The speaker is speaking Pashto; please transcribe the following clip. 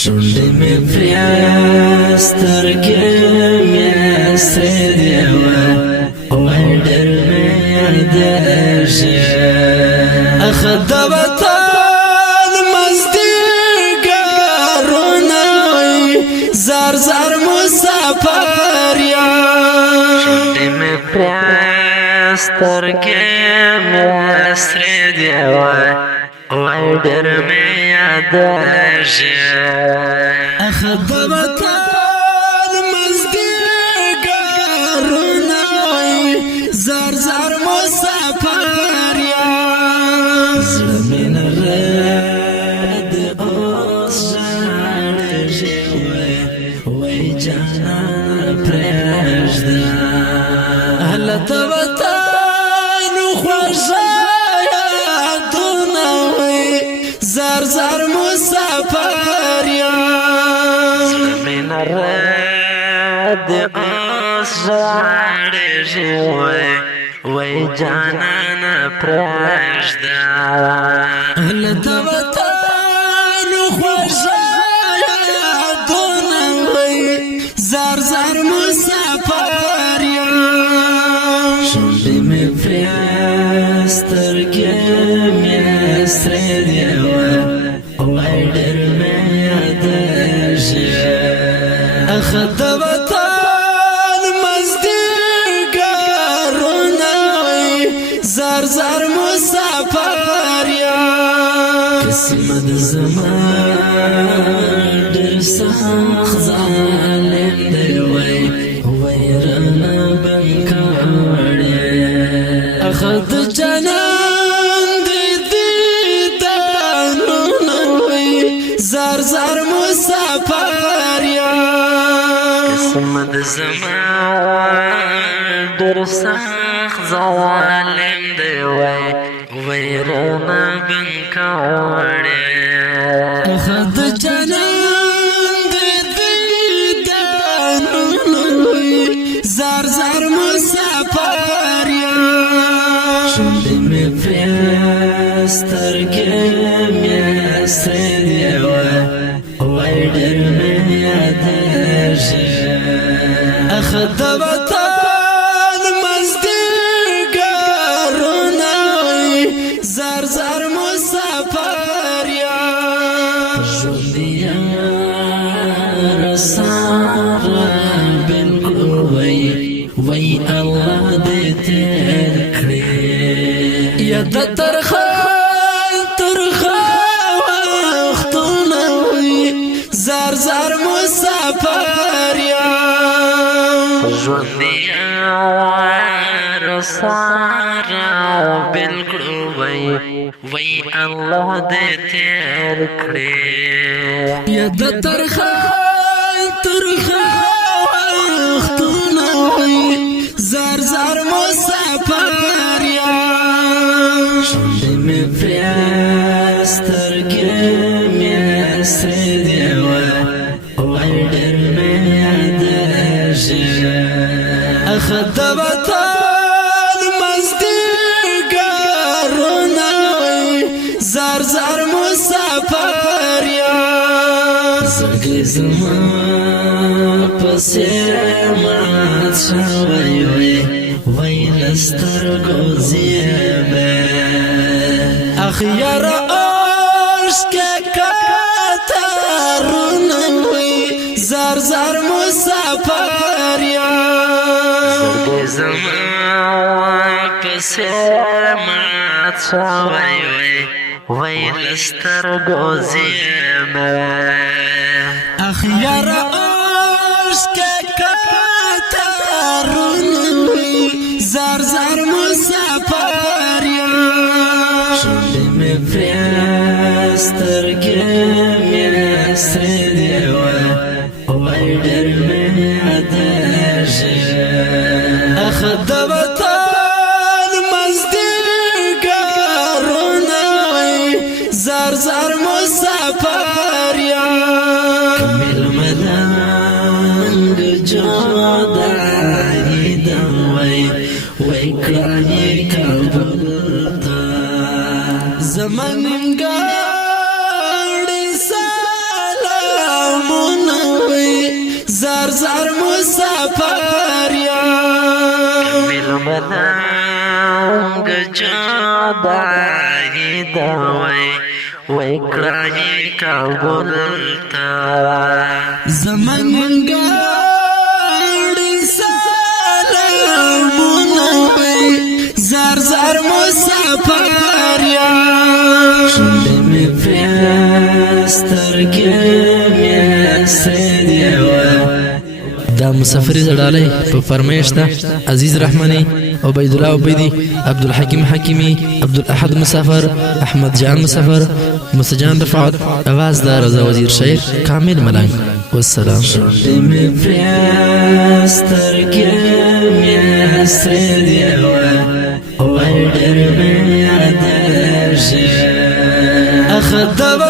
شونډې مې پرې سترګې مې سرې دي وای ډېر مې یادېږي اخ د وطن مازدیګرونه زار زار مسافر یم شونډې مې پرې سترګې مې سرې دي وای ډېر مې یادېږي اخ د وطن مازدیګرونه زار زار مسافر یم زړه مې نرد اوس ژاړېږي وای جانان پرېږده هله د وطن خوږه زار زار مسافر یم زړه مې نرد اوس ژاړېږي وای جانانه پرېږده هله د وطن خوږه یادونه زار زار مسافر یم شونډې مې پرې سترګې مې سرې دي وای ډېر مې یادېږي اخ د وطن مازدیګرونه زار زار مسافر یم قسمت زما ډېر سخت ظالم دی وای رانه بند کړی اخ د جانان زار زار مسافر یم قسمت زما ډېر سخت ظالم دی وای رانه بند کړی اخ د جانان د دیدنونو زار زار مسافر یم شونډې مې پرې سترګې مې سرې دي وای ډېر مې یادېږي اخ د وطن مازدیګرونه زار زار مسافر یم ژوند یاره ساره بالکل وای الله دې تېر کړي یا د ترخه زار زار مسافر یم ژوند یاره ساره بالکل وای الله دې تېر کړي یا د ترخه وختونه زار زار مسافر یم شونډې مې پرې سترګې مې سرې دي وای ډېر مې یادېږي اخ د وطن مازدیګرونه زار زار مسافر یم زړګی زما پسې مات شوی وای له سترګو زیبې اخ یاره زار زار مسافر یم زړګی زما پسې مات شوی وای له سترګو زیبې اخ یاره اوښکې قطارونه زار زار مسافر یم شونډې مې پرې سترګې مې سرې دي وای ډېر مې یادېږي اخ د وطن مازدیګرونه زار زار مسافر یم کمیل ملنګ زار زار مسافر یا ملمنام گجادائی داوی ویکرائی کابل تا زمن گاڑی سلامونا وی زار زار مسافر یا شنده می پریسترگی می سیدیوه دا مسافری زړالی په فرمایش ده عزیز رحمانی عبید الله عبیدی عبدالحکیم حکیمی عبدالاحد مسافر احمد جان مسافر مسجان رفعت آواز دا رضا وزیر شعر کامل ملنگ والسلام می پریسترگی می سیدیوه ویدر می یادشه اخدبا